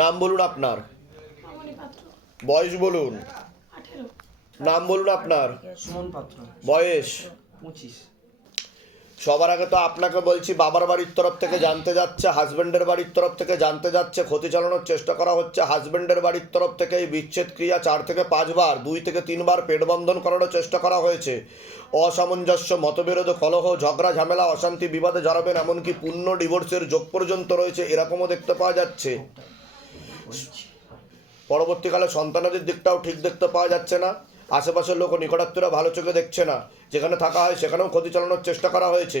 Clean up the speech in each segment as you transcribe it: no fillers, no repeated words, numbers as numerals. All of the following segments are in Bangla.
নাম বলুন আপনার, মামনি পাত্র। বয়স বলুন, 18। নাম বলুন আপনার, সুমন পাত্র। বয়স। 25। সবার আগে তো আপনাকে বলছি, বাবার বাড়ির তরফ থেকে জানতে যাচ্ছে, হাজবেন্ডের বাড়ির তরফ থেকে জানতে যাচ্ছে, ক্ষতি চালানোর চেষ্টা করা হচ্ছে। হাজবেন্ডের বাড়ির তরফ থেকে এই বিচ্ছেদ ক্রিয়া 4 থেকে 5 বার, 2 থেকে 3 বার পেট বন্ধন করারও চেষ্টা করা হয়েছে। অসামঞ্জস্য, মতবিরোধ, কলহ, ঝগড়া, ঝামেলা, অশান্তি, বিবাদে জড়াবেন, এমনকি পূর্ণ ডিভোর্সের যোগ পর্যন্ত রয়েছে, এরকমও দেখতে পাওয়া যাচ্ছে। পরবর্তীকালে সন্তানাদির দিকটাও ঠিক দেখতে পাওয়া যাচ্ছে না। আশেপাশের লোক ও নিকটাত্মীয়রা ভালো চোখে দেখছে না। যেখানে থাকা হয় সেখানেও ক্ষতি চালানোর চেষ্টা করা হয়েছে।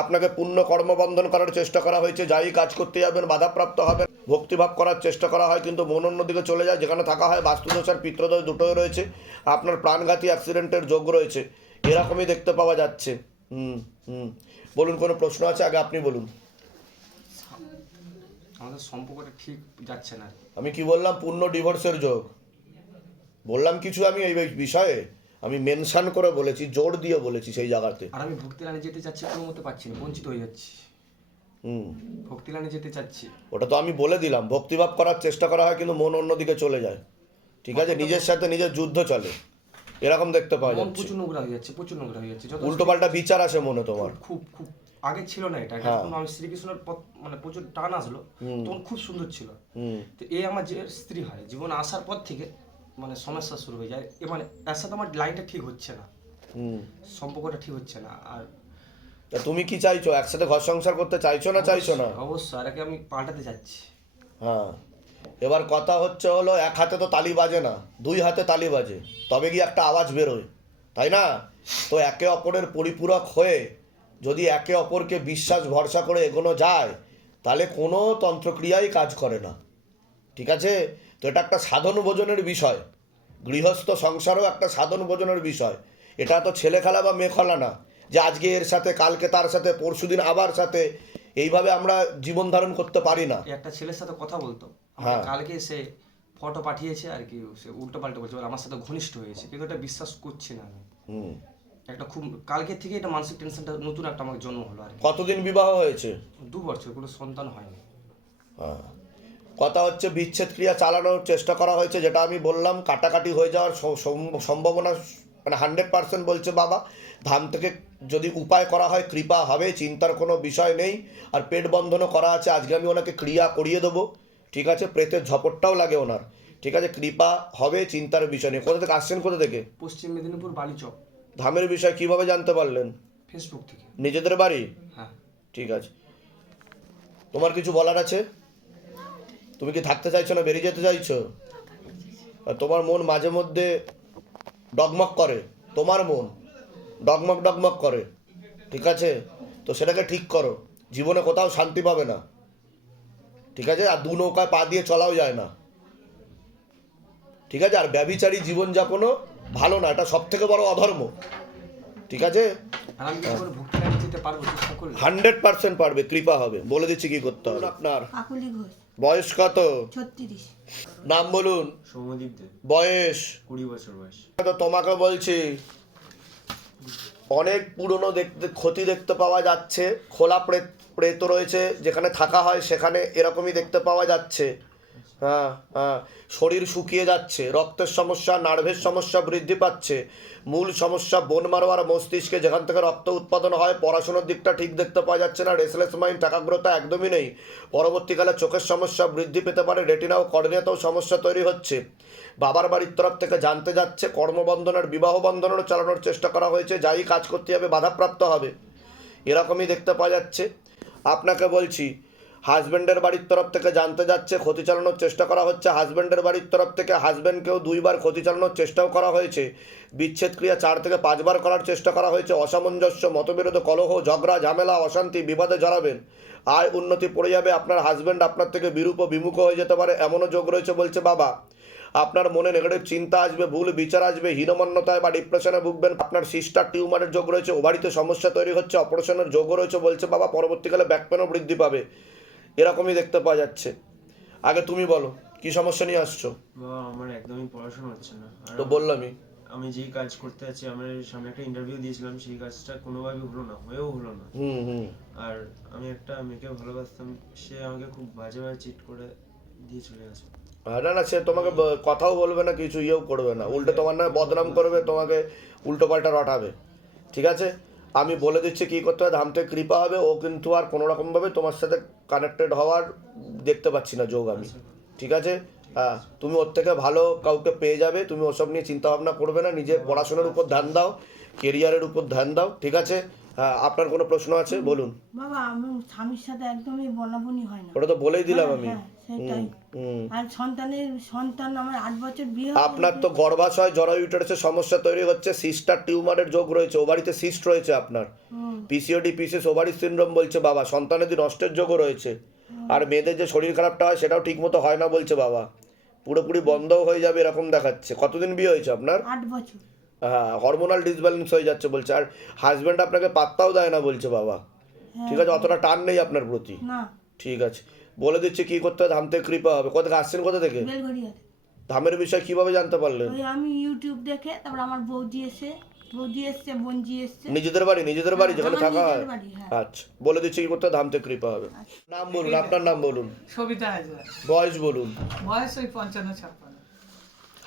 আপনাকে পূর্ণ কর্মবন্ধন করার চেষ্টা করা হয়েছে। যাই কাজ করতে যাবেন বাধাপ্রাপ্ত হবেন। ভক্তিভাব করার চেষ্টা করা হয় কিন্তু মন অন্যদিকে চলে যায়। যেখানে থাকা হয় বাস্তুদোষ আর পিত্রদোষ দুটোই রয়েছে। আপনার প্রাণঘাতী অ্যাক্সিডেন্টের যোগ রয়েছে, এরকমই দেখতে পাওয়া যাচ্ছে। হুম হুম বলুন, কোনো প্রশ্ন আছে? আগে আপনি বলুন। আমাদের সম্পর্কটা ঠিক যাচ্ছে না। আমি কি বললাম? পূর্ণ ডিভোর্সের যোগ বললাম কিছু, আমি এই বিষয়ে আমি মেনশন করে বলেছি, জোর দিয়ে বলেছি সেই জায়গাতে। আর আমি ভক্তি লাইনে যেতে চাচ্ছি, কোনো মতে পাচ্ছি না, বঞ্চিত হয়ে যাচ্ছি। হুম ভক্তি লাইনে যেতে চাচ্ছি। ওটা তো আমি বলে দিলাম, ভক্তিভাব করার চেষ্টা করা হয় কিন্তু মন অন্যদিকে চলে যায়। ঠিক আছে, নিজের সাথে নিজের যুদ্ধ চলে, এরকম দেখতে পাওয়া মন যাচ্ছে। প্রচুর নোংরা হয়ে যাচ্ছে, প্রচুর নোংরা হয়ে যাচ্ছে। যত উল্টো পাল্টা বিচার আসে মনে তোমার। খুব খুব আগে ছিল না এটা। হ্যাঁ। যখন আমি শ্রীকৃষ্ণের পথ মানে প্রচুর টান আসলো, তখন খুব সুন্দর ছিল। হুম তো এই আমার যে স্ত্রী হয়, জীবন আসার পর থেকে মানে সমস্যা শুরু হয়ে যায়। এ মানে এর সাথে আমার লাইনটা ঠিক হচ্ছে না, হুম সম্পর্কটা ঠিক হচ্ছে না। আর তা তুমি কি চাইছো? একসাথে ঘর সংসার করতে চাইছো না চাইছো না? অবশ্যই আর একে আমি পাল্টাতে যাচ্ছি। হ্যাঁ, এবার কথা হচ্ছে হলো, এক হাতে তো তালি বাজে না, 2 হাতে তালি বাজে, তবে গিয়ে একটা আওয়াজ বেরোয়, তাই না? তো একে অপরের পরিপূরক হয়ে যদি একে অপরকে বিশ্বাস ভরসা করে এগোনো যায়, তাহলে কোনো তন্ত্রক্রিয়াই কাজ করে না। ঠিক আছে? তো এটা একটা সাধন ভোজনের বিষয়। গৃহস্থ সংসারও একটা সাধন ভোজনের বিষয়। এটা তো ছেলে খেলা বা মেয়ে খেলা না, যে আজকে এর সাথে, কালকে তার সাথে, পরশুদিন আবার সাথে, এইভাবে আমরা জীবন ধারণ করতে পারি না। এই একটা ছেলের সাথে কথা বলতো, আমাকে হ্যাঁ। কালকে সে ফটো পাঠিয়েছে আর কি, সে উল্টো পাল্টো বলছে, বলে আমার সাথে ঘনিষ্ঠ হয়েছে, কিন্তু এটা বিশ্বাস করছি না আমি। হুম একটা খুব কালকে থেকে এটা মানসিক টেনশনটা নতুন একটা আমার জন্ম হলো আর কি। কতদিন বিবাহ হয়েছে? 2 বছর কোনো সন্তান হয়নি। হ্যাঁ, কথা হচ্ছে বিচ্ছেদ ক্রিয়া চালানোর চেষ্টা করা হয়েছে, যেটা আমি বললাম, কাটাকাটি হয়ে যাওয়ার সম্ভাবনা মানে 100% বলছে বাবা। ধাম থেকে যদি উপায় করা হয়, কৃপা হবে, চিন্তার কোনো বিষয় নেই। আর পেট বন্ধনও করা আছে, আজকে আমি ওনাকে ক্রিয়া করিয়ে দেবো। ঠিক আছে, প্রেতের ঝপটটাও লাগে ওনার। ঠিক আছে, কৃপা হবে, চিন্তার বিষয় নেই। কোথা থেকে আসছেন? কোথা থেকে? পশ্চিম মেদিনীপুর, বালিচক। ধামের বিষয় কিভাবে জানতে পারলেন? ফেসবুক থেকে। নিজেদের বাড়ি? হ্যাঁ। ঠিক আছে, তোমার কিছু বলার আছে? তুমি কি থাকতে চাইছো না বেরিয়ে যেতে চাইছো? আর তোমার মন মাঝে মধ্যে ডগমগ করে, তোমার মন ডগমগ ডগমগ করে। ঠিক আছে, তো সেটাকে ঠিক করো। জীবনে কোথাও শান্তি পাবে না। ঠিক আছে, আর 2 নৌকায় পা দিয়ে চলাও যায় না। ঠিক আছে, আর ব্যভিচারী জীবনযাপনও ভালো না, এটা সব থেকে বড় অধর্ম। ঠিক আছে, আর আমি কি করে ভক্তি লাইনে যেতে পারবো? চেষ্টা করি। 100% পারবে, কৃপা হবে। বলে দিচ্ছি কি করতে হবে। আপনার কাকুলি ঘোষ। বয়স কত? 36। নাম বলুন। সৌমদীপ দে, বয়স? 20 বছর বয়স। তো তোমাকে বলছি, অনেক পুরনো দেখতে ক্ষতি দেখতে পাওয়া যাচ্ছে। খোলা প্রেত রয়েছে, যেখানে থাকা হয় সেখানে এরকমই দেখতে পাওয়া যাচ্ছে। হ্যাঁ হ্যাঁ, শরীর শুকিয়ে যাচ্ছে, রক্তের সমস্যা, নার্ভের সমস্যা বৃদ্ধি পাচ্ছে। মূল সমস্যা বোন মারো আর মস্তিষ্কে, যেখান থেকে রক্ত উৎপাদন হয়। পড়াশোনার দিকটা ঠিক দেখতে পাওয়া যাচ্ছে না, রেসলেস মাইন্ড, একাগ্রতা একদমই নেই। পরবর্তীকালে চোখের সমস্যা বৃদ্ধি পেতে পারে, রেটিনা ও কর্নিয়াতেও সমস্যা তৈরি হচ্ছে। বাবার বাড়ির তরফ থেকে জানতে যাচ্ছে, কর্মবন্ধন আর বিবাহ বন্ধনেরও চালানোর চেষ্টা করা হয়েছে। যাই কাজ করতে যাবে বাধাপ্রাপ্ত হবে, এরকমই দেখতে পাওয়া যাচ্ছে। আপনাকে বলছি, হাজব্যান্ডের বাড়ির তরফ থেকে জানতে যাচ্ছে, ক্ষতি চালানোর চেষ্টা করা হচ্ছে। হাজব্যান্ডের বাড়ির তরফ থেকে হাজব্যান্ডকেও 2 বার ক্ষতি চালানোর চেষ্টাও করা হয়েছে। বিচ্ছেদ ক্রিয়া 4 থেকে 5 বার করার চেষ্টা করা হয়েছে। অসামঞ্জস্য, মতবিরোধ, কলহ, ঝগড়া, ঝামেলা, অশান্তি, বিবাদে জড়াবেন। আয় উন্নতি পড়ে যাবে। আপনার হাজব্যান্ড আপনার থেকে বিরূপ ও বিমুখ হয়ে যেতে পারে, এমনও যোগ রয়েছে বলছে বাবা। আপনার মনে নেগেটিভ চিন্তা আসবে, ভুল বিচার আসবে, হীনমন্যতায় বা ডিপ্রেশনে ভুগবেন। আপনার সিস্টার টিউমারের যোগ রয়েছে, ওভারিতে সমস্যা তৈরি হচ্ছে, অপারেশনের যোগও রয়েছে বলছে বাবা। পরবর্তীকালে ব্যাক পেনও বৃদ্ধি পাবে, এরকমই দেখতে পাওয়া যাচ্ছে। আগে তুমি বলো, কি সমস্যা নিয়ে আসছো? বাবা, আমার একদমই পড়াশোনা হচ্ছে না। আর তো বললামই। আমি যেই কাজ করতে আছি, আমার সামনে একটা ইন্টারভিউ দিয়েছিলাম, সেই কাজটা কোনোভাবে হলো না, হয়েও হলো না। হুম হুম আর আমি একটা মেয়েকে ভালোবাসতাম, সে আমাকে খুব বাজেভাবে চিট করে দিয়ে চলে গেছে। না না, সে তোমাকে কথাও বলবে না, কিছু ইয়েও করবে না, উল্টে তোমার নামে বদনাম করবে, তোমাকে উল্টো পাল্টা রটাবে। ঠিক আছে, আমি বলে দিচ্ছি কী করতে হবে, ধাম থেকে কৃপা হবে। ও কিন্তু আর কোনো রকমভাবে তোমার সাথে কানেক্টেড হওয়ার দেখতে পাচ্ছি না যোগ আমি। ঠিক আছে, হ্যাঁ, তুমি ওর থেকে ভালো কাউকে পেয়ে যাবে, তুমি ওসব নিয়ে চিন্তা ভাবনা করবে না, নিজের পড়াশোনার উপর ধ্যান দাও, কেরিয়ারের উপর ধ্যান দাও। ঠিক আছে, হ্যাঁ, আপনার কোনো প্রশ্ন আছে বলুন। বাবা আমার স্বামীর সাথে একদমই বনাবনি হয় না। ওটা তো বলেই দিলাম আমি। হ্যাঁ, সেটাই। হুম। আর সন্তান আমার 8 বছর বিয়ে আপনার তো গর্ভাশয় জরায়ু ইউটারাসের সমস্যা তৈরি হচ্ছে, সিস্টার টিউমারের যোগ রয়েছে, ওভারিতে সিস্ট রয়েছে আপনার, পিসিওডি পিসিএস ওভারি সিনড্রোম বলছে বাবা, সন্তানেদের নষ্টের যোগও রয়েছে, আর মেয়েদের যে শরীর খারাপটা হয় সেটাও ঠিকমতো হয় না বলছে বাবা, পুরোপুরি বন্ধও হয়ে যাবে এরকম দেখাচ্ছে। কতদিন বিয়ে হয়েছে আপনার? 8 বছর। হ্যাঁ, হরমোনাল ডিসব্যালেন্স হয়ে যাচ্ছে বলছে, আর হাজব্যান্ড আপনাকে পাত্তাও দেয় না বলছে বাবা। ঠিক আছে, অতটা টান নেই আপনার প্রতি। না, ঠিক আছে, বলে দিচ্ছি কী করতে হবে, ধাম থেকে কৃপা হবে। কোথা থেকে আসছেন, কোথা থেকে? বেলঘড়িয়াতে। ধামের বিষয় কিভাবে জানতে পারলেন? ওই আমি ইউটিউব দেখে, তারপর আমার বৌদি এসছে, বোনজি এসছে। নিজেদের বাড়ি যেখানে আমার থাকা হয়? নিজের বাড়ি, হ্যাঁ। আচ্ছা, বলে দিচ্ছি কি করতে হবে, ধাম থেকে কৃপা হবে। নাম বলুন, আপনার নাম বলুন, সবিতা হাজরা, বয়স বলুন। বয়স ওই 55-56।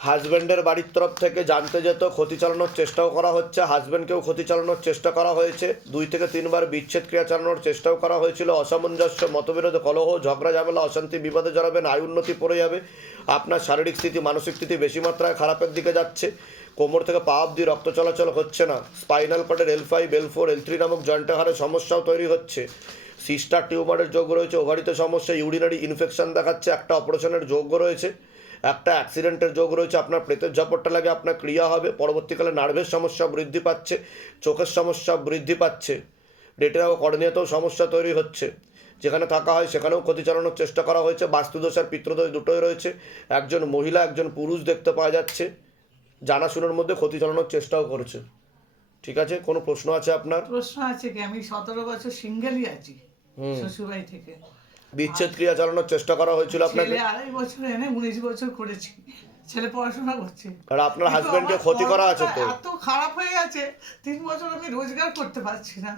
হাজব্যান্ডের বাড়ির তরফ থেকে জানতে যেত, ক্ষতি চালানোর চেষ্টাও করা হচ্ছে, হাজব্যান্ডকেও ক্ষতি চালানোর চেষ্টা করা হয়েছে, 2 থেকে 3 বার বিচ্ছেদ ক্রিয়া চালানোর চেষ্টাও করা হয়েছিল, অসামঞ্জস্য, মতবিরোধ, কলহ, ঝগড়া ঝামেলা, অশান্তি, বিবাদে জড়াবেন, আয় উন্নতি পড়ে যাবে, আপনার শারীরিক স্থিতি মানসিক স্থিতি বেশি মাত্রায় খারাপের দিকে যাচ্ছে, কোমর থেকে পা অবধি রক্ত চলাচল হচ্ছে না, স্পাইনাল কর্ডের L5 L4 L3 নামক জয়েন্টে হারে সমস্যাও তৈরি হচ্ছে, সিস্টার টিউমারের যোগ রয়েছে, ওভারিতে সমস্যা, ইউরিনারি ইনফেকশন দেখাচ্ছে, একটা অপারেশনের যোগ রয়েছে, একটা অ্যাক্সিডেন্টের যোগ রয়েছে, আপনার প্রেতের ঝপটটা লাগে, আপনার ক্রিয়া হবে, পরবর্তীকালে নার্ভের সমস্যা বৃদ্ধি পাচ্ছে, চোখের সমস্যা বৃদ্ধি পাচ্ছে, রেটিনা ও কর্নিয়াতেও সমস্যা তৈরি হচ্ছে, যেখানে থাকা হয় সেখানেও ক্ষতি চালানোর চেষ্টা করা হয়েছে, বাস্তুদোষ আর পিতৃদোষ দুটোই রয়েছে, একজন মহিলা একজন পুরুষ দেখতে পাওয়া যাচ্ছে, জানাশোনার মধ্যে ক্ষতি চালানোর চেষ্টাও করছে। ঠিক আছে, কোনো প্রশ্ন আছে আপনার? প্রশ্ন আছে কি, আমি 17 বছর সিঙ্গেলই আছি শ্বশুরবাড়ি থেকে। বিচ্ছেদ ক্রিয়া চালানোর চেষ্টা করা হয়েছিল আপনাকে, ছেলে 2.5 বছর এনে 19 বছর করেছি, ছেলে পড়াশোনা করছে। আর আপনার কিন্তু হাজবেন্ডকে আমার ক্ষতি করা আছে তো? কর্মটা এত খারাপ হয়ে গেছে, 3 বছর আমি রোজগার করতে পারছি না,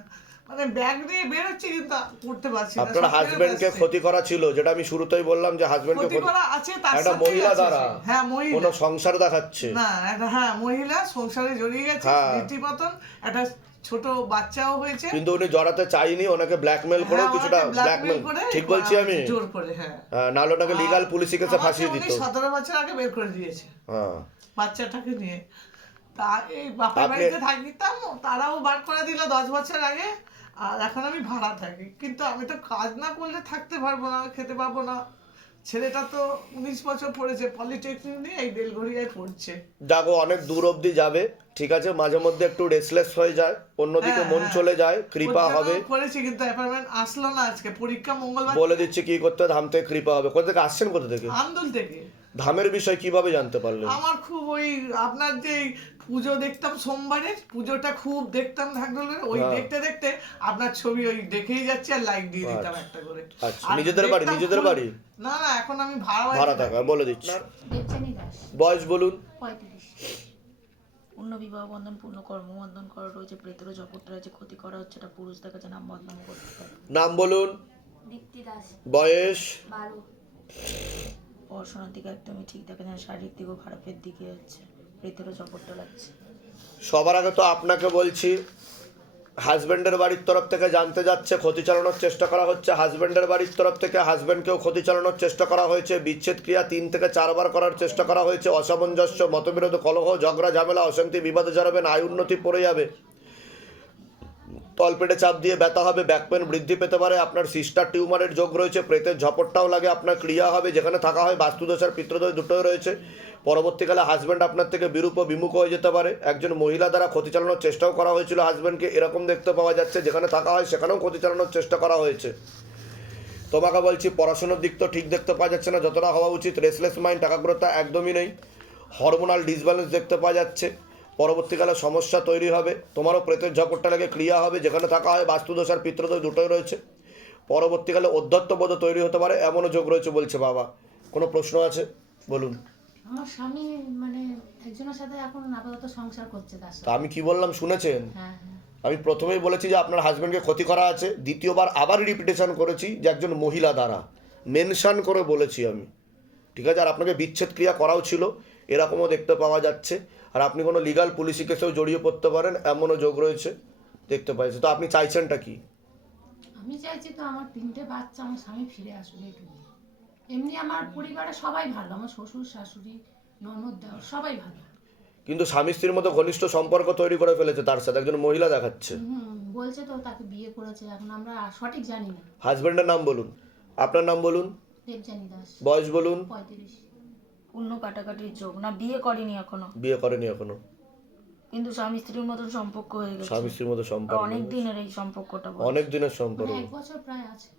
মানে ব্যাগ নিয়ে বেরোচ্ছি কিন্তু করতে পারছি না। আপনার সব ফেরত হাজবেন্ডকে আসছে। ক্ষতি করা ছিল, যেটা আমি শুরুতেই বললাম যে হাজবেন্ডকে ক্ষতি করা আছে, তার একটা সাথেই মহিলা আছে দ্বারা, সে। হ্যাঁ, মহিলা। কোনো সংসার দেখাচ্ছে। না, একটা হ্যাঁ মহিলা সংসারে জড়িয়ে গেছে, হ্যাঁ। রীতিমতন একটা ছোট বাচ্চাও হয়েছে। কিন্তু উনি জড়াতে চাইনি, ওনাকে ব্ল্যাকমেল করেও হ্যাঁ, কিছুটা ওনাকে ব্ল্যাকমেল, blackmail করে, ঠিক বলছি আমি? জোর করে, হ্যাঁ। নাহলে ওনাকে লিগাল পুলিশি কেসে আমাকে ফাঁসিয়ে উনি দিত। 17 বছর আগে বের করে দিয়েছে হ্যাঁ, বাচ্চাটাকে নিয়ে। তা এই বাপের আপনি- বাড়িতে থাকিতাম, তারাও বার করে দিল 10 বছর আগে, আর এখন আমি ভাড়া থাকি। কিন্তু আমি তো কাজ না করলে থাকতে পারবো না, খেতে পারবো না। ছেলেটা তো 19 বছর পড়েছে, পলিটেকনিক নিয়ে এই বেলঘড়িয়ায় পড়ছে। যাগো অনেক দূর অবধি যাবে। ঠিক আছে, মাঝে মধ্যে একটু রেসলেস হয়ে যায়, অন্যদিকে হ্যাঁ, মন হ্যাঁ। চলে যায়, কৃপা ওর জন্য হবে। করেছি কিন্তু অ্যাপয়েন্টমেন্ট আসলো না, আজকে পরীক্ষা মঙ্গলবার। বলে দিচ্ছি কি করতে হবে, ধাম থেকে কৃপা হবে। কোথা থেকে আসছেন, কোথা থেকে? আন্দুল থেকে। ধামের বিষয় কিভাবে জানতে পারলেন? আমার খুব ওই আপনার যে পুজো দেখতাম সোমবারের পুজোটা খুব দেখতাম ঢাকঢোলের, ওই হ্যাঁ। দেখতে দেখতে আপনার ছবি ওই দেখেই যাচ্ছে আর লাইক দিয়ে দিতাম একটা করে। আচ্ছা, আর নিজেদের বাড়ি, দেখতাম নিজেদের খুব- বাড়ি? না না, এখন আমি ভাড়া ভাড়া বাড়িতে থাকা, থাকি। বলে দিচ্ছি। দেবচানী দাস, বয়স বলুন। 35। পূর্ণ বিবাহ বন্ধন, পূর্ণ কর্মবন্ধন করা রয়েছে, প্রেতেরও জপটটা আছে, ক্ষতি করা হচ্ছে, এটা পুরুষ দেখা যায়, নাম বদনাম করতে পারে। নাম বলুন। দীপ্তি দাস, বয়স? 12। পড়াশোনার দিকে একদমই ঠিক দেখা যায় না, শারীরিক দিকেও খারাপের দিকে যাচ্ছে, প্রেতেরও জপটটা লাগছে। সবার আগে তো আপনাকে বলছি, হাজব্যান্ডের বাড়ির তরফ থেকে জানতে যাচ্ছে, ক্ষতি চালানোর চেষ্টা করা হচ্ছে, হাজব্যান্ডের বাড়ির তরফ থেকে হাজব্যান্ডকেও ক্ষতি চালানোর চেষ্টা করা হয়েছে, বিচ্ছেদ ক্রিয়া 3 থেকে 4 বার করার চেষ্টা করা হয়েছে, অসামঞ্জস্য, মতবিরোধ, কলহ, ঝগড়া ঝামেলা, অশান্তি, বিবাদে জড়াবেন, আয় উন্নতি পড়ে যাবে, তলপেটে চাপ দিয়ে ব্যথা হবে, ব্যাক পেন বৃদ্ধি পেতে পারে, আপনার সিস্টার টিউমারের যোগ রয়েছে, প্রেতের ঝপটটাও লাগে, আপনার ক্রিয়া হবে, যেখানে থাকা হয় বাস্তুদোষ আর পিতৃদোষ দুটোই রয়েছে, পরবর্তীকালে হাজব্যান্ড আপনার থেকে বিরূপ ও বিমুখ হয়ে যেতে পারে, একজন মহিলা দ্বারা ক্ষতি চালানোর চেষ্টাও করা হয়েছিল হাজব্যান্ডকে, এরকম দেখতে পাওয়া যাচ্ছে, যেখানে থাকা হয় সেখানেও ক্ষতি চালানোর চেষ্টা করা হয়েছে। তোমাকে বলছি, পড়াশোনার দিক তো ঠিক দেখতে পাওয়া যাচ্ছে না যতটা হওয়া উচিত, রেসলেস মাইন্ড, একাগ্রতা একদমই নেই, হরমোনাল ডিসব্যালেন্স দেখতে পাওয়া যাচ্ছে, পরবর্তীকালে সমস্যা তৈরি হবে, তোমারও প্রেতের ঝপটটা লাগে, ক্রিয়া হবে, যেখানে থাকা হয় বাস্তুদোষ আর পিতৃদোষ দুটোই রয়েছে, পরবর্তীকালে অধ্যত্ববোধ তৈরি হতে পারে, এমনও যোগ রয়েছে বলছে বাবা। কোনো প্রশ্ন আছে, বলুন। আমার স্বামী মানে একজনের সাথে এখন আপাতত সংসার করছে, তার তা সাথে। আমি কি বললাম শুনেছেন? হ্যাঁ হ্যাঁ, আমি প্রথমেই বলেছি যে আপনার হাজব্যান্ডকে ক্ষতি করা আছে, দ্বিতীয়বার আবার রিপিটেশন করেছি যে একজন মহিলা দ্বারা, মেনশন করে বলেছি আমি। ঠিক আছে, আর আপনাকে বিচ্ছেদ ক্রিয়া করাও ছিল এরকমও দেখতে পাওয়া যাচ্ছে। আর আপনি কোনো লিগাল পুলিশি কেসেও জড়িয়ে পড়তে পারেন এমনও যোগ রয়েছে দেখতে পাইছে। তো আপনি চাইছেনটা কি? আমি চাইছি তো আমার 3টে বাচ্চা, আমার স্বামী ফিরে আসবে এটুকু। এমনি আমার পরিবারে সবাই ভালো, আমার শ্বশুর শাশুড়ি ননদ দেওর সবাই ভালো। কিন্তু স্বামী স্ত্রীর মতো ঘনিষ্ঠ সম্পর্ক তৈরি করে ফেলেছে তার সাথে, একজন মহিলা দেখাচ্ছে। বলছে তো তাকে বিয়ে করেছে, এখন আমরা সঠিক জানি না। হাজব্যান্ডের নাম বলুন, আপনার নাম বলুন, দেবজানী দাস, বয়স বলুন। 35। পূর্ণ কাটাকাটির যোগ না, বিয়ে করেনি এখনো, বিয়ে করেনি এখনো, কিন্তু স্বামী স্ত্রীর মতন সম্পর্ক হয়ে গেছে। স্বামী স্ত্রীর মতো সম্পর্ক, অনেক দিনের এই সম্পর্কটা বলছে। অনেক দিনের সম্পর্ক, 1 বছর প্রায় আছে।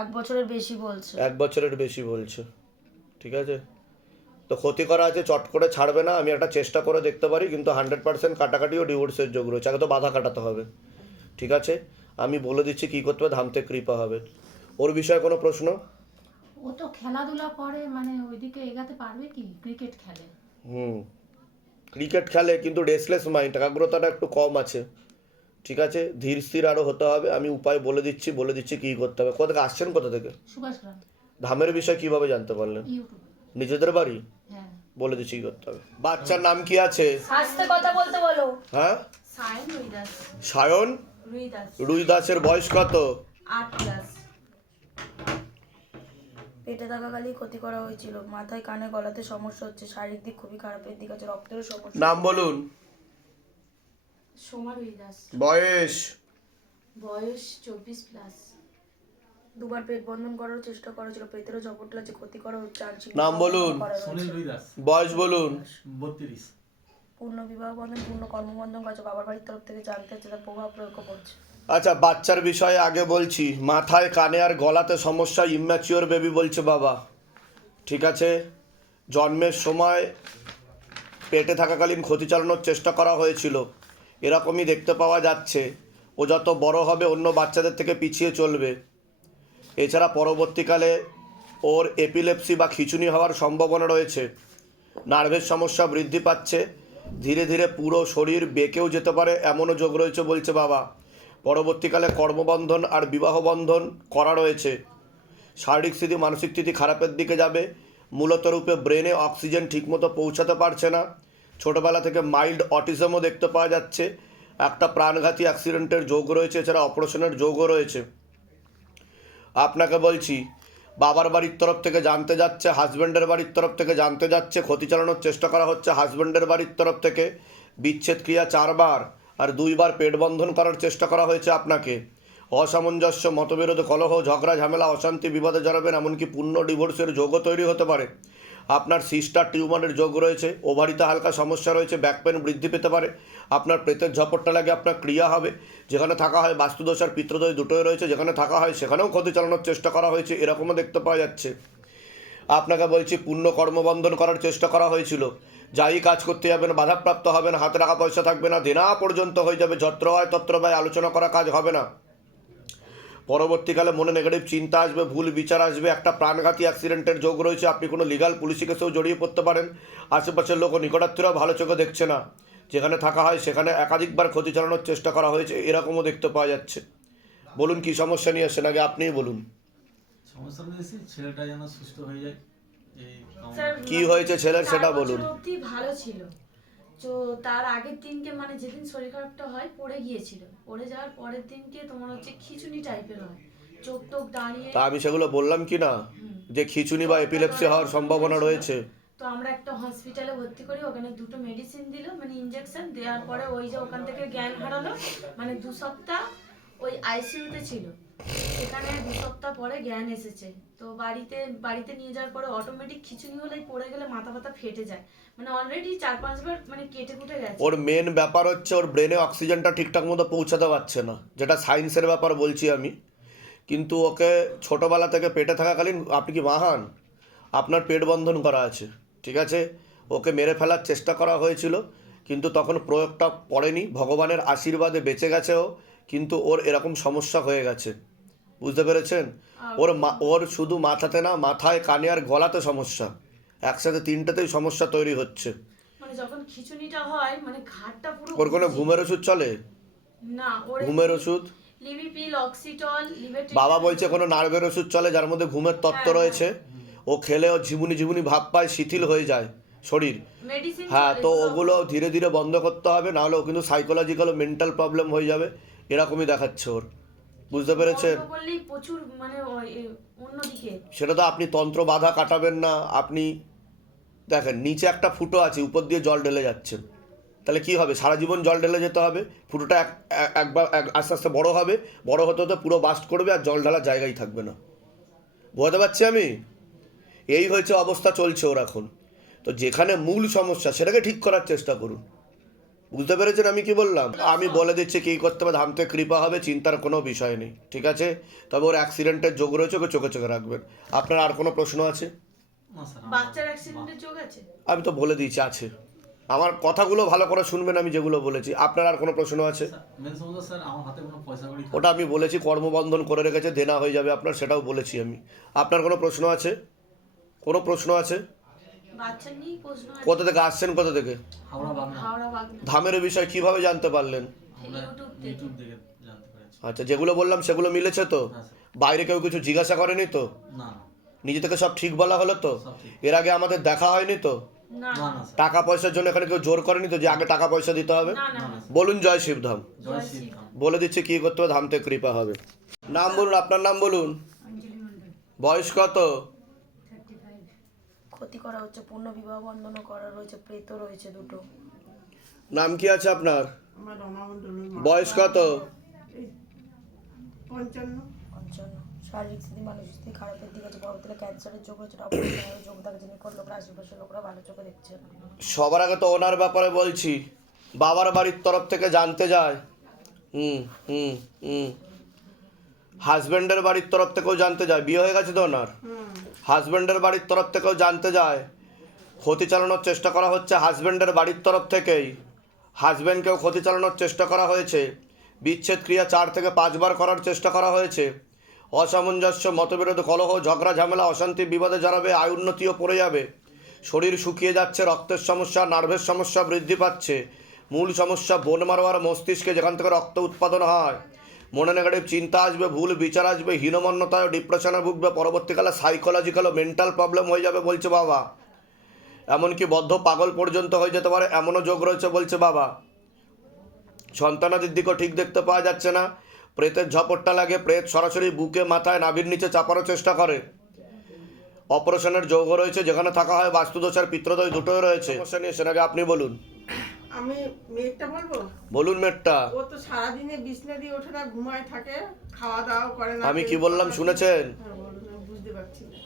1 বছরের বেশি বলছে। 1 বছরের বেশি বলছে। ঠিক আছে, তো ক্ষতি করা আছে, চট করে ছাড়বে না। আমি একটা চেষ্টা করে দেখতে পারি, কিন্তু 100% কাটাকাটি ও ডিভোর্সের যোগ রয়েছে। আগে তো বাধা কাটাতে হবে। ঠিক আছে, আমি বলে দিচ্ছি কী করতে হবে, ধামতে কৃপা হবে। ওর বিষয়ে কোনো প্রশ্ন? ও তো খেলাধুলা করে, মানে ওইদিকে এগাতে পারবে কি? ক্রিকেট খেলে। ক্রিকেট খেলে, কিন্তু রেসলেস মাইন্ড, একাগ্রতাটা একটু কম আছে। ঠিক আছে, ধীর স্থির আরও হতে হবে। আমি উপায় বলে দিচ্ছি কী করতে হবে। কোথা থেকে আসছেন, কোথা থেকে? সুভাষগ্রাম। ধামের বিষয় কিভাবে জানতে পারলেন? ইউটিউব। নিজেদের বাড়ি? হ্যাঁ। বলে দিচ্ছি কী করতে হবে। বাচ্চার নাম কি আছে? আস্তে কথা বলতে বলো। হ্যাঁ, সায়ন রুইদাস। সায়ন রুইদাস। রুই দাসের বয়স কত? 8 ক্লাস। পেটে থাকাকালেই ক্ষতি করা হয়েছিল। মাথায় কানে গলাতে সমস্যা হচ্ছে, শারীরিক দিক খুবই খারাপের দিক আছে, রক্তের সমস্যা। নাম বলুন। সোমা রুইদাস। বয়স? বয়স 24 প্লাস। 2বার পেট বন্ধন করার চেষ্টা করা ছিল, পেটেরও জপটলা যে ক্ষতি করা হচ্ছে। নাম বলুন। সুনীল রুইদাস, বয়স বলুন। 32। পূর্ণ বিবাহ বন্ধন, পূর্ণ কর্মবন্ধন করেছে। বাবার বাড়ির তরফ থেকে জানতে হচ্ছে, তার প্রভাব প্রয়োগ করছে। আচ্ছা, বাচ্চার বিষয়ে আগে বলছি। মাথায় কানে আর গলাতে সমস্যা, ইম্যাচিওর বেবি বলছে বাবা। ঠিক আছে, জন্মের সময় পেটে থাকাকালীন ক্ষতি চালানোর চেষ্টা করা হয়েছিল, এরকমই দেখতে পাওয়া যাচ্ছে। ও যত বড় হবে অন্য বাচ্চাদের থেকে পিছিয়ে চলবে। এছাড়া পরবর্তীকালে ওর এপিলেপসি বা খিঁচুনি হওয়ার সম্ভাবনা রয়েছে। নার্ভের সমস্যা বৃদ্ধি পাচ্ছে, ধীরে ধীরে পুরো শরীর বেঁকেও যেতে পারে এমনও যোগ রয়েছে বলছে বাবা। পরবর্তীকালে কর্মবন্ধন আর বিবাহ বন্ধন করা রয়েছে। শারীরিক স্থিতি, মানসিক স্থিতি খারাপের দিকে যাবে। মূলত রূপে ব্রেনে অক্সিজেন ঠিকমতো পৌঁছাতে পারছে না। ছোটোবেলা থেকে মাইল্ড অটিজমও দেখতে পাওয়া যাচ্ছে। একটা প্রাণঘাতী অ্যাক্সিডেন্টের যোগ রয়েছে, এছাড়া অপারেশনের যোগও রয়েছে। আপনাকে বলছি, বাবার বাড়ির তরফ থেকে জানতে যাচ্ছে, হাজব্যান্ডের বাড়ির তরফ থেকে জানতে যাচ্ছে, ক্ষতি চালানোর চেষ্টা করা হচ্ছে হাজব্যান্ডের বাড়ির তরফ থেকে। বিচ্ছেদ ক্রিয়া 4 বার আর 2 বার পেট বন্ধন করার চেষ্টা করা হয়েছে আপনাকে। অসামঞ্জস্য, মতবিরোধ, কলহ, ঝগড়া, ঝামেলা, অশান্তি, বিবাদে জড়াবেন, এমনকি পূর্ণ ডিভোর্সের যোগও তৈরি হতে পারে। আপনার সিস্টার টিউমারের যোগ রয়েছে, ওভারিতে হালকা সমস্যা রয়েছে, ব্যাক পেন বৃদ্ধি পেতে পারে। আপনার প্রেতের ঝপটটা লাগে, আপনার ক্রিয়া হবে। যেখানে থাকা হয় বাস্তুদোষ আর পিতৃদোষ দুটোই রয়েছে, যেখানে থাকা হয় সেখানেও ক্ষতি চালানোর চেষ্টা করা হয়েছে, এরকমও দেখতে পাওয়া যাচ্ছে। আপনাকে বলছি, পূর্ণ কর্মবন্ধন করার চেষ্টা করা হয়েছিল। যাই কাজ করতে যাবেন বাধাপ্রাপ্ত হবেন, হাতে টাকা পয়সা থাকবে না, দেনা পর্যন্ত হয়ে যাবে, যত্র হয় তত্র ব্যয়, আলোচনা করা কাজ হবে না। পরবর্তীকালে মনে নেগেটিভ চিন্তা আসবে, ভুল বিচার আসবে। একটা প্রাণঘাতী অ্যাক্সিডেন্টের যোগ রয়েছে, আপনি কোনো লিগাল পুলিশি কেসেও জড়িয়ে পড়তে পারেন। আশেপাশের লোক ও নিকটাত্মীয়রাও ভালো চোখে দেখছে না। যেখানে থাকা হয় সেখানে একাধিকবার ক্ষতি চালানোর চেষ্টা করা হয়েছে, এরকমও দেখতে পাওয়া যাচ্ছে। বলুন কি সমস্যা নিয়ে আসেন, আগে আপনিই বলুন। সমস্যা রয়েছে, ছেলেটা যেন সুস্থ হয়ে যায় এই কি হয়েছে ছেলের সেটা বলুন। 4 বছর অবধি ভালো ছিল। তো তার আগের দিনকে মানে যেদিন শরীর খারাপটা হয় পড়ে গিয়েছিল, পড়ে যাওয়ার পরের দিনকে তোমার হচ্ছে খিঁচুনি টাইপের হয়, চোখ টোক দাঁড়িয়ে। তা আমি সেগুলো বললাম কি না, যে খিঁচুনি বা এপিলেপসি হওয়ার সম্ভাবনা রয়েছে। তো আমরা একটা হসপিটালে ভর্তি করি, ওখানে 2টো মেডিসিন দিল, মানে ইনজেকশন দেওয়ার পরে ওই যে ওখান থেকে জ্ঞান হারালো, মানে 2 সপ্তাহ ওই আইসিইউতে ছিল। সেখানে 2 সপ্তাহ পরে জ্ঞান এসেছে। তো বাড়িতে নিয়ে যাওয়ার পরে অটোমেটিক খিঁচুনি হলে পড়ে গেলে মাথা ব্যথা ফেটে যায়, মানে অলরেডি 4-5 বার মানে কেটে কুটে গেছে। ওর মেন ব্যাপার হচ্ছে ওর ব্রেনে অক্সিজেনটা ঠিকঠাক মতো পৌঁছাতে পারছে না, যেটা সায়েন্সের ব্যাপার বলছি আমি। কিন্তু ওকে ছোটোবেলা থেকে পেটে থাকাকালীন, আপনি কি মাহান, আপনার পেট বন্ধন করা আছে, ঠিক আছে। ওকে মেরে ফেলার চেষ্টা করা হয়েছিল, কিন্তু তখন প্রয়োগটা পড়েনি, ভগবানের আশীর্বাদে বেঁচে গেছে ও। কিন্তু ওর এরকম সমস্যা হয়ে গেছে, বুঝতে পেরেছেন। ওর শুধু মাথাতে না, মাথায়, কানে আর গলাতে সমস্যা, একসাথে 3টেতেই সমস্যা তৈরি হচ্ছে। মানে যখন খিঁচুনিটা হয় মানে ঘাটটা পুরো। ওর কোনো ঘুমের ওষুধ চলে না, ওর ঘুমের ওষুধ? লিবিপিল, অক্সিটল, লিভেট্রিল। বাবা বলছে কোনো নার্ভের ওষুধ চলে যার মধ্যে ঘুমের তত্ত্ব রয়েছে। ও খেলে ও ঝিমুনি ঝিমুনি ভাব পায়, শিথিল হয়ে যায় শরীর। মেডিসিন হ্যাঁ, তো ওগুলো ধীরে ধীরে বন্ধ করতে হবে, নাহলে ও কিন্তু সাইকোলজিক্যাল মেন্টাল প্রবলেম হয়ে যাবে, এরকমই দেখাচ্ছে ওর। বুঝতে পেরেছেন? বললেই প্রচুর মানে অন্যদিকে সেটা তো আপনি তন্ত্র বাধা কাটাবেন না। আপনি দেখেন নিচে একটা ফুটো আছে, উপর দিয়ে জল ঢেলে যাচ্ছেন, তাহলে কি হবে? সারা জীবন জল ঢেলে যেতে হবে? ফুটোটা একবার আস্তে আস্তে বড় হবে, বড় হতে হতে পুরো বাস্ট করবে আর জল ঢালার জায়গাই থাকবে না। বুঝতে পারছি আমি? এই হয়েছে অবস্থা চলছে ওর এখন। তো যেখানে মূল সমস্যা সেটাকে ঠিক করার চেষ্টা করুন। বুঝতে পেরেছেন আমি কি বললাম? আমি বলে দিচ্ছি কী করতে হবে, ধামতে কৃপা হবে, চিন্তার কোনো বিষয় নেই, ঠিক আছে? তবে ওর অ্যাক্সিডেন্টের যোগ রয়েছে, ওকে চোখে চোখে রাখবেন। আপনার আর কোনো প্রশ্ন আছে? না স্যার বাচ্চার অ্যাক্সিডেন্টের যোগ আছে। আমি তো বলে দিয়েছি আছে। আমার কথাগুলো ভালো করে শুনবেন, আমি যেগুলো বলেছি। আপনার আর কোনো প্রশ্ন আছে? মেন সমস্যা স্যার আমার হাতে কোনো পয়সা কড়ি ওটা আমি বলেছি, কর্মবন্ধন করে রেখেছে, দেনা হয়ে যাবে আপনার, সেটাও বলেছি আমি। আপনার কোনো প্রশ্ন আছে? কোনো প্রশ্ন আছে? বাচ্চা নিয়ে প্রশ্ন আছে। কোথা থেকে আসছেন, কোথা থেকে? হাওড়া বাগনা হাওড়া বাগনা ধামের বিষয় কিভাবে জানতে পারলেন? আমরা ইউটিউব থেকে। ইউটিউব দেখে জানতে পেরেছি। আচ্ছা, যেগুলো বললাম সেগুলো মিলেছে তো? হ্যাঁ স্যার। বাইরে কেউ কিছু জিজ্ঞাসা করেনি তো? না নিজে থেকে সব ঠিক বলা হলো তো? সব ঠিক। এর আগে আমাদের দেখা হয়নি তো? না না না স্যার। টাকা পয়সার জন্য এখানে কেউ জোর করেনি তো যে আগে টাকা পয়সা দিতে হবে? না না না স্যার। বলুন জয় শিবধাম। জয় শ্রী রাম। বলে দিচ্ছি কি করতে হবে, ধামতে কৃপা হবে। নাম বলুন, আপনার নাম বলুন। বয়স কত? ক্ষতি করা হচ্ছে, পূর্ণ বিবাহ বন্ধনও করা রয়েছে, প্রেত রয়েছে দুটো। নাম কি আছে আপনার? আমার রমামণ্ডলের মা। বয়স কত? 55। পঞ্চান্ন। শারীরিক স্থিতি মানসিক স্থিতি খারাপের দিকে আছে, পরবর্তীতে ক্যান্সারের যোগ রয়েছে, অপারেশনের যোগ থাকছে, নিকট লোকরা আশেপাশের লোকরা ভালো চোখে দেখছে না। সবার আগে তো ওনার ব্যাপারে বলছি। বাবার বাড়ির তরফ থেকে জানতে যায়, হুম হুম হুম হাজব্যান্ডের বাড়ির তরফ থেকেও জানতে যায়, বিয়ে হয়ে গেছে তো ওনার। হাজব্যান্ডের বাড়ির তরফ থেকেও জানতে যায়, ক্ষতি চালানোর চেষ্টা করা হচ্ছে হাজব্যান্ডের বাড়ির তরফ থেকেই। হাজব্যান্ডকেও ক্ষতি চালানোর চেষ্টা করা হয়েছে, বিচ্ছেদ ক্রিয়া 4 থেকে 5 বার করার চেষ্টা করা হয়েছে। অসামঞ্জস্য, মতবিরোধ, কলহ, ঝগড়া, ঝামেলা, অশান্তি, বিবাদে জড়াবে, আয় উন্নতিও পড়ে যাবে। শরীর শুকিয়ে যাচ্ছে, রক্তের সমস্যা, নার্ভের সমস্যা বৃদ্ধি পাচ্ছে। মূল সমস্যা বোন মারো আর মস্তিষ্কে, যেখান থেকে রক্ত উৎপাদন হয়। মনে নেগেটিভ চিন্তা আসবে, ভুল বিচার আসবে, হীনমন্যতায় ডিপ্রেশনে ভুগবে, পরবর্তীকালে সাইকোলজিক্যাল মেন্টাল প্রবলেম হয়ে যাবে বলছে বাবা। এমনকি বদ্ধ পাগল পর্যন্ত হয়ে যেতে পারে, এমনও যোগ রয়েছে বলছে বাবা। সন্তানাদির দিকেও ঠিক দেখতে পাওয়া যাচ্ছে না। প্রেতের ঝপটটা লাগে, প্রেত সরাসরি বুকে, মাথায়, নাভির নিচে চাপানোর চেষ্টা করে। অপারেশনের যোগ রয়েছে, যেখানে থাকা হয় বাস্তুদোষ আর পিত্রদোষ দুটোই রয়েছে। সমস্যা নিয়ে সেটাকে আপনি বলুন। আমি মেয়েটা বলবো, বলুন মেটটা। ও তো সারাদিনে বিছনা দিয়ে ওঠে না, ঘুমায় থাকে, খাওয়া দাওয়া করে না। আমি কি বললাম শুনেছেন? হ্যাঁ, বলুন, আমি বুঝতে পারছি না।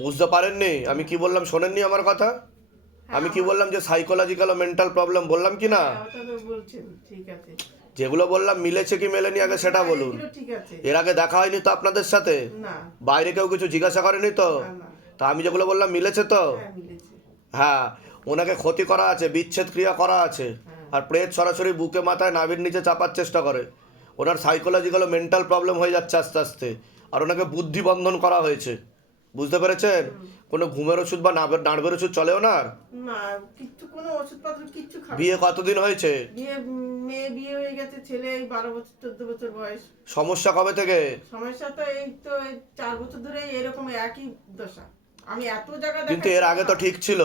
বুঝতে পারেননি আমি কি বললাম? শোনেননি আমার কথা? আমি কি বললাম যে সাইকোলজিক্যাল ও মেন্টাল প্রবলেম বললাম কি না? হ্যাঁ, ওটা তো বলছেন, ঠিক আছে। যেগুলো বললাম মিলেছে কি মেলেনি আগে সেটা বলুন। এগুলো ঠিক আছে। এর আগে দেখা হয়নি তো আপনাদের সাথে? না, বাইরে কেউ কিছু জিজ্ঞাসা করেনি তো? না, না। তা আমি যেগুলো বললাম মিলেছে তো? হ্যাঁ, মিলেছে। হ্যাঁ, ওনাকে ক্ষতি করা আছে, বিচ্ছেদ ক্রিয়া করা আছে, আর প্রেত সরাসরি বুকে, মাথায়, নাভির নিচে চাপার চেষ্টা করে। ওনার সাইকোলজিক্যাল মেন্টাল প্রবলেম হয়ে যাচ্ছে আস্তে আস্তে, আর ওনাকে বুদ্ধি বন্ধন করা হয়েছে। বুঝতে পেরেছেন? কোনো ঘুমের ওষুধ বা নার্ভের ওষুধ চলে ওনার? না, কিচ্ছু কোনো ওষুধপত্র কিচ্ছু খাবে না। বিয়ে কতদিন হয়েছে? মেয়ে বিয়ে হয়ে গেছে, ছেলে এই 12 বছর 14 বছর বয়স। সমস্যা কবে থেকে? সমস্যা তো এই 4 বছর ধরে এরকম একই দশা। আমি এত জায়গা কিন্তু এর আগে তো ঠিক ছিল।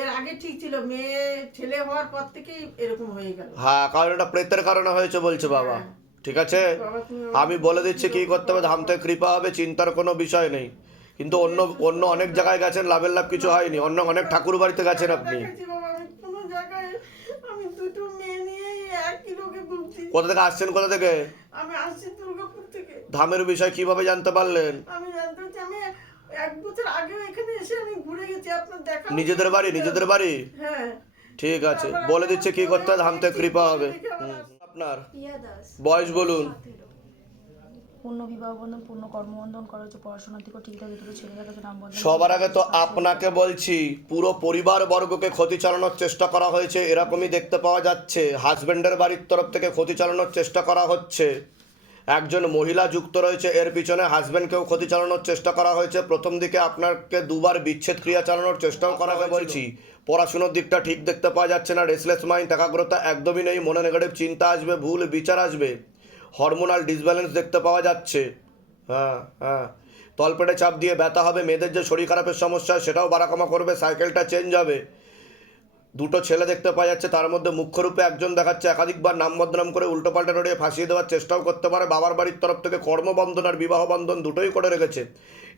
এর আগে ঠিক ছিল, মেয়ে ছেলে হওয়ার পর থেকেই এরকম হয়ে গেল। হ্যাঁ, কারণ এটা প্রেতের কারণে হয়েছে বলছে বাবা। ঠিক আছে, বাবা, তুমি আমি বলে দিচ্ছি কি করতে হবে, ধামতে কৃপা হবে, চিন্তার কোনো বিষয় নেই। কিন্তু অন্য অন্য অনেক জায়গায় গেছেন, লাভের লাভ কিছু হয়নি। অন্য অনেক ঠাকুর বাড়িতে গেছেন আপনি। দেখাচ্ছি বাবা, আমি কোনো জায়গায় আমি দুটো মেয়ে নিয়ে একই রোগে ভুগছি। কোথা থেকে আসছেন, কোথা থেকে? আমি আসছি দুর্গাপুর থেকে। ধামের বিষয় কিভাবে জানতে পারলেন? আমি জানতে চাচ্ছি, আমি 1 বছর আগেও এখানে এসে আমি ঘুরে গেছি, আপনার দেখা। নিজেদের বাড়ি? নিজেদের বাড়ি? হ্যাঁ। ঠিক আছে, বলে দিচ্ছে কি করতে হবে, ধামতে কৃপা হবে। আপনার বয়স বলুন। পূর্ণ বিবাহ বন্ধন, পূর্ণ কর্মবন্ধন করা হচ্ছে, পড়াশোনার দিকেও ঠিক থাকে, দুটো ছেলে দেখা নাম বন্ধন। সবার আগে তো আপনাকে বলছি, পুরো পরিবার বর্গকে ক্ষতি চালানোর চেষ্টা করা হয়েছে, এরকমই দেখতে পাওয়া যাচ্ছে। হাজব্যান্ডের বাড়ির তরফ থেকে ক্ষতি চালানোর চেষ্টা করা হচ্ছে। একজন মহিলা যুক্ত রয়েছে এর পিছনে, হাজব্যান্ডকেও ক্ষতি চালানোর চেষ্টা করা হয়েছে। প্রথম দিকে আপনাকে 2 বার বিচ্ছেদ ক্রিয়া চালানোর চেষ্টাও করা হয়েছে। বলছি পড়াশোনার দিকটা ঠিক দেখতে পাওয়া যাচ্ছে না, রেসলেস মাইন্ড, একাগ্রতা একদমই নেই, মনে নেগেটিভ চিন্তা আসবে, ভুল বিচার আসবে, হরমোনাল ডিসব্যালেন্স দেখতে পাওয়া যাচ্ছে। হ্যাঁ হ্যাঁ, তলপেটে চাপ দিয়ে ব্যথা হবে, মেয়েদের যে শরীর খারাপের সমস্যা সেটাও বাড়া কমা করবে, সাইকেলটা চেঞ্জ হবে। দুটো ছেলে দেখতে পাওয়া যাচ্ছে, তার মধ্যে মুখ্য রূপে একজন দেখাচ্ছে একাধিকবার নাম বদনাম করে উল্টোপাল্টা রড়িয়ে ফাঁসিয়ে দেওয়ার চেষ্টাও করতে পারে। বাবার বাড়ির তরফ থেকে কর্মবন্ধন আর বিবাহ বন্ধন দুটোই করে রেখেছে,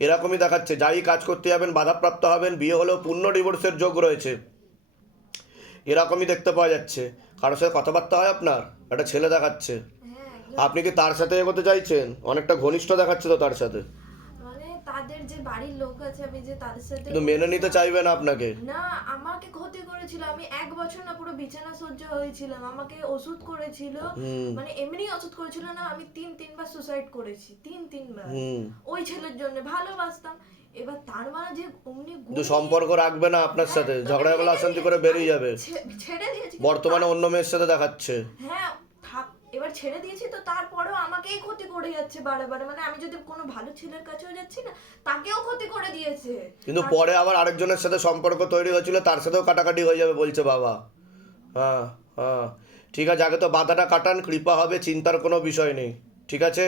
এরকমই দেখাচ্ছে। যাই কাজ করতে যাবেন বাধাপ্রাপ্ত হবেন, বিয়ে হলেও পূর্ণ ডিভোর্সের যোগ রয়েছে, এরকমই দেখতে পাওয়া যাচ্ছে। কারোর সাথে কথাবার্তা হয় আপনার? একটা ছেলে দেখাচ্ছে, আপনি কি তার সাথে এগোতে চাইছেন? অনেকটা ঘনিষ্ঠ দেখাচ্ছে তো তার সাথে, মানে তাদের যে বাড়ির লোক আছে আমি যে তাদের সাথে কিন্তু মেনে নিতে চাইবে না আপনাকে। না, আমাকে ক্ষতি করেছিল, আমি 1 বছর না পুরো বিছানা সহ্য হয়েছিলাম, আমাকে ওষুধ করেছিল, মানে এমনি ওষুধ করেছিল না, আমি 3বার সুসাইড করেছি, 3বার ওই ছেলের জন্য। ভালোবাসতাম, এবার তার মানে যে অমনি কিন্তু সম্পর্ক রাখবে না আপনার সাথে, ঝগড়া বেলা অশান্তি করে বেরিয়ে যাবে। ছেড়ে দিয়েছি, বর্তমানে অন্য মেয়ের সাথে দেখাচ্ছে। হ্যাঁ এবার ছেড়ে দিয়েছি তো তারপরেও আমাকেই ক্ষতি করে যাচ্ছে বারে, মানে আমি যদি কোনো ভালো ছেলের কাছেও যাচ্ছি না, তাকেও ক্ষতি করে দিয়েছে। কিন্তু পরে আবার আরেকজনের সাথে সম্পর্ক তৈরি হয়েছিল, তার সাথেও কাটাকাটি হয়ে যাবে বলছে বাবা। হ্যাঁ হ্যাঁ, ঠিক আছে, আগে তো বাধাটা কাটান, কৃপা হবে, চিন্তার কোনো বিষয় নেই। ঠিক আছে,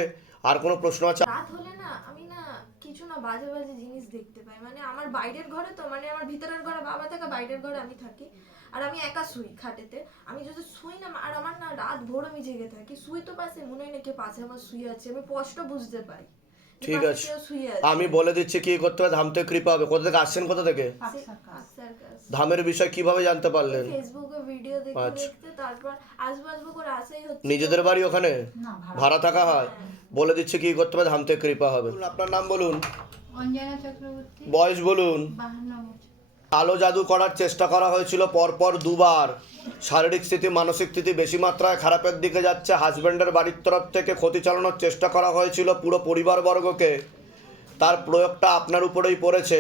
আর কোনো প্রশ্ন আছে? রাত হলে না আমি না কিছু না বাজে জিনিস দেখতে পাই, মানে আমার বাইরের ঘরে তো, মানে আমার ভিতরের ঘরে বাবা থাকে, বাইরের ঘরে আমি থাকি, আর আমি একা শুই খাটেতে। আমি যদি শুই না, আর আমার না রাত ভোর আমি জেগে থাকি, শুই তো পাশে, মনে হয় না কে পাশে আমার শুয়ে আছে, আমি স্পষ্ট বুঝতে পাই। ঠিক আছে, আমি বলে দিচ্ছি কি করতে হবে। ধাম থেকে কৃপা হবে। কোথা থেকে আসছেন? কোথা থেকে? ধামের বিষয় কিভাবে জানতে পারলেন? ফেসবুকে ভিডিও দেখতে তারপর আসবো করে আসেই হচ্ছে। নিজেদের বাড়ি ওখানে ভাড়া থাকা হয়? বলে দিচ্ছি কি করতে হবে, ধাম থেকে কৃপা হবে। আপনার নাম বলুন। অঞ্জনা চক্রবর্তী, বয়স বলুন। 52 বছর। আলো জাদু করার চেষ্টা করা হয়েছিল পরপর 2বার। শারীরিক স্থিতি মানসিক স্থিতি বেশি মাত্রায় খারাপের দিকে যাচ্ছে। হাজব্যান্ডের বাড়ির তরফ থেকে ক্ষতি চালানোর চেষ্টা করা হয়েছিল পুরো পরিবারবর্গকে, তার প্রয়োগটা আপনার উপরেই পড়েছে।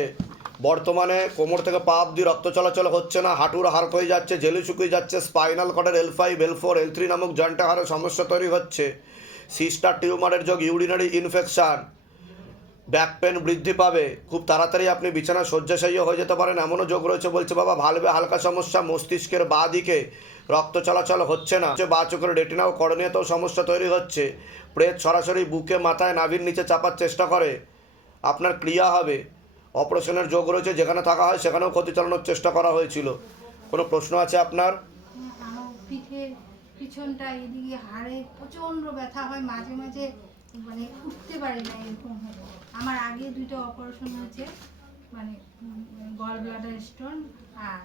বর্তমানে কোমর থেকে পা অব্দি রক্ত চলাচল হচ্ছে না, হাঁটুর হাড় হয়ে যাচ্ছে, জেলি শুকিয়ে যাচ্ছে, স্পাইনাল কর্ডের L5 L4 L3 নামক জয়েন্টে হাড়ের সমস্যা তৈরি হচ্ছে, সিস্টার টিউমারের যোগ, ইউরিনারি ইনফেকশান, ব্যাক পেন বৃদ্ধি পাবে, খুব তাড়াতাড়ি আপনি বিছানা শয্যাশায়ী হয়ে যেতে পারেন, এমনও যোগ রয়েছে বলছে বাবা। ভালবে হালকা সমস্যা, মস্তিষ্কের বাঁ দিকে রক্ত চলাচল হচ্ছে না, বাঁ চোখের রেটিনা ও কর্নিয়াতেও সমস্যা তৈরি হচ্ছে, প্রেত সরাসরি বুকে মাথায় নাভির নিচে চাপার চেষ্টা করে, আপনার ক্রিয়া হবে, অপারেশনের যোগ রয়েছে, যেখানে থাকা হয় সেখানেও ক্ষতি চালানোর চেষ্টা করা হয়েছিল। কোনো প্রশ্ন আছে আপনার? আমার পিঠের পিছনটা এদিকে হাড়ে প্রচন্ড ব্যথা হয়, মাঝে মাঝে মানে উঠতে পারি না, এরকম হয়। আমার আগে 2টা অপারেশন হয়েছে, মানে গল ব্লাডার স্টোন। আর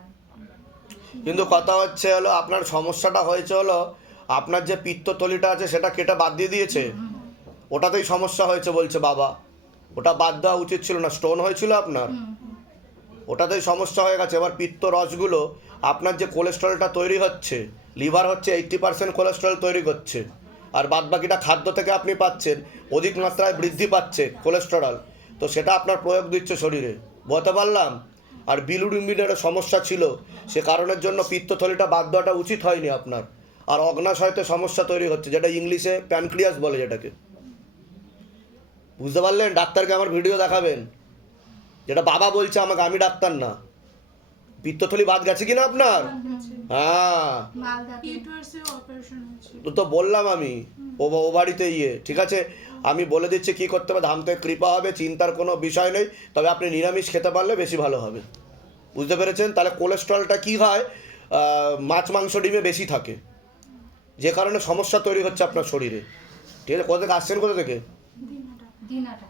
কিন্তু কথা হচ্ছে হলো আপনার সমস্যাটা হয়েছে হলো আপনার যে পিত্তথলিটা আছে সেটা কেটে বাদ দিয়ে দিয়েছে, ওটাতেই সমস্যা হয়েছে বলছে বাবা। ওটা বাদ দেওয়া উচিত ছিল না, স্টোন হয়েছিল আপনার, ওটাতেই সমস্যা হয়ে গেছে। এবার পিত্ত রসগুলো আপনার যে কোলেস্টেরলটা তৈরি হচ্ছে, লিভার হচ্ছে 80% কোলেস্টেরল তৈরি করছে, আর বাদ বাকিটা খাদ্য থেকে আপনি পাচ্ছেন, অধিক মাত্রায় বৃদ্ধি পাচ্ছে কোলেস্টেরল, তো সেটা আপনার প্রয়োগ দিচ্ছে শরীরে, বলতে পারলাম। আর বিলিরুবিনের সমস্যা ছিল, সে কারণের জন্য পিত্তথলিটা বাদ দেওয়াটা উচিত হয়নি আপনার, আর অগ্নাশয়তে সমস্যা তৈরি হচ্ছে, যেটা ইংলিশে প্যানক্রিয়াস বলে যেটাকে, বুঝতে পারলেন? ডাক্তারকে আমার ভিডিও দেখাবেন, যেটা বাবা বলছে আমাকে, আমি ডাক্তার না। পিত্তথলি বাদ গেছে কিনা আপনার? হ্যাঁ, তো বললাম আমি ও বাড়িতে ঠিক আছে। আমি বলে দিচ্ছি কি করতে হবে, ধাম থেকে কৃপা হবে, চিন্তার কোনো বিষয় নেই। তবে আপনি নিরামিষ খেতে পারলে বেশি ভালো হবে, বুঝতে পেরেছেন? তাহলে কোলেস্ট্রলটা কি হয়, মাছ মাংস ডিমে বেশি থাকে, যে কারণে সমস্যা তৈরি হচ্ছে আপনার শরীরে। ঠিক আছে, কোথা থেকে আসছেন? কোথা থেকে? দিনাটা।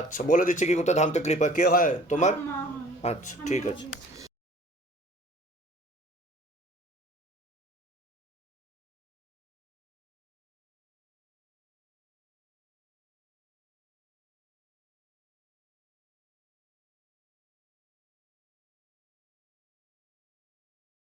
আচ্ছা, বলে দিচ্ছি কি করতে, ধাম থেকে কৃপা। কে হয় তোমার? আচ্ছা, ঠিক আছে।